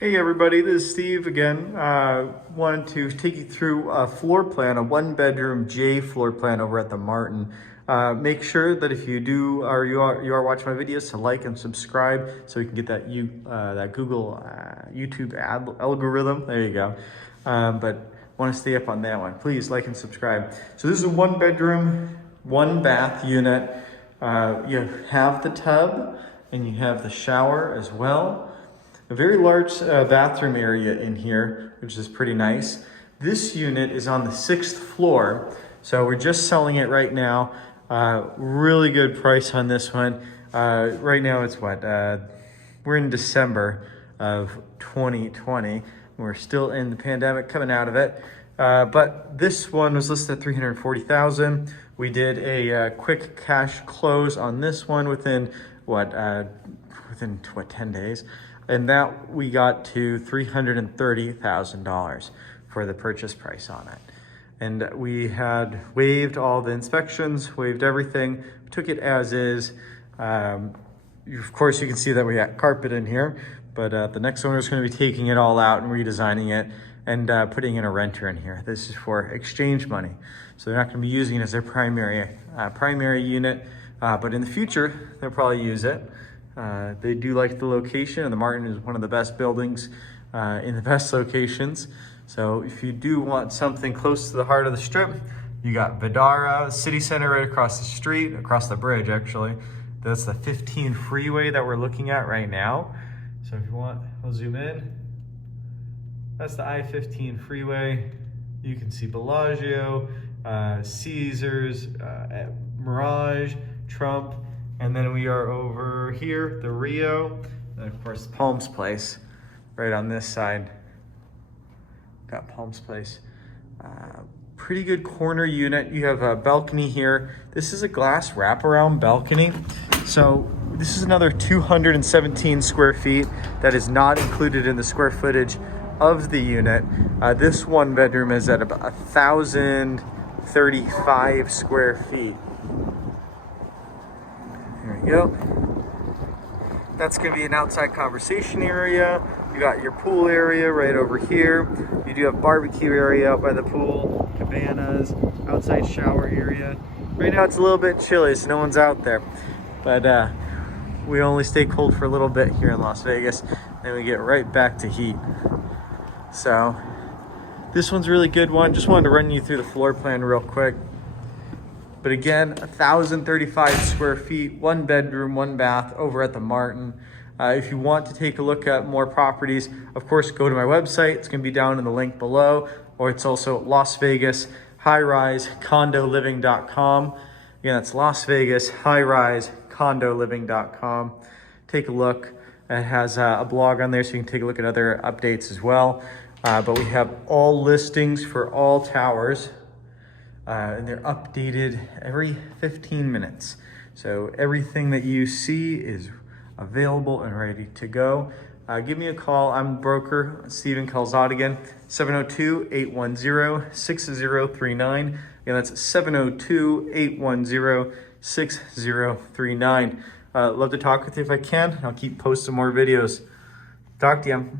Hey everybody, this is Steve again. Wanted to take you through a floor plan, a one bedroom J floor plan over at the Martin. Make sure that if you do or you are watching my videos to like and subscribe so we can get that Google YouTube algorithm. There you go. But want to stay up on that one. Please like and subscribe. So this is a one bedroom, one bath unit. You have the tub and you have the shower as well. A very large bathroom area in here, which is pretty nice. This unit is on the 6th floor, so we're just selling it right now. Really good price on this one. Right now it's we're in December of 2020. We're still in the pandemic, coming out of it. But this one was listed at $340,000. We did a quick cash close on this one within 10 days. And that we got to $330,000 for the purchase price on it. And we had waived all the inspections, waived everything, took it as is. Of course, you can see that we got carpet in here, but the next owner is going to be taking it all out and redesigning it and putting in a renter in here. This is for exchange money. So they're not going to be using it as their primary unit, but in the future, they'll probably use it. They do like the location, and the Martin is one of the best buildings in the best locations. So if you do want something close to the heart of the strip, you got Vidara City Center right across the street, across the bridge actually. That's the 15 freeway that we're looking at right now. So if you want, I'll zoom in. That's the I-15 freeway. You can see Bellagio, Caesars, Mirage, Trump. And then we are over here, the Rio, and of course Palms Place, right on this side. Got Palms Place. Pretty good corner unit. You have a balcony here. This is a glass wraparound balcony. So this is another 217 square feet that is not included in the square footage of the unit. This one bedroom is at about 1,035 square feet. There we go. That's going to be an outside conversation area. You got your pool area right over here. You do have barbecue area out by the pool, cabanas, outside shower area. Right now it's a little bit chilly, so no one's out there. But we only stay cold for a little bit here in Las Vegas, then we get right back to heat. So this one's a really good one. Just wanted to run you through the floor plan real quick. But again, 1,035 square feet, one bedroom, one bath over at the Martin. If you want to take a look at more properties, of course, go to my website. It's going to be down in the link below, or it's also Las Vegas high-rise condoliving.com. Again, that's Las Vegas high-rise condoliving.com. Take a look. It has a blog on there, so you can take a look at other updates as well. But we have all listings for all towers. And they're updated every 15 minutes. So everything that you see is available and ready to go. Give me a call. I'm broker, Steven Khalilzadegan, 702-810-6039. Again, that's 702-810-6039. Love to talk with you if I can. I'll keep posting more videos. Talk to you.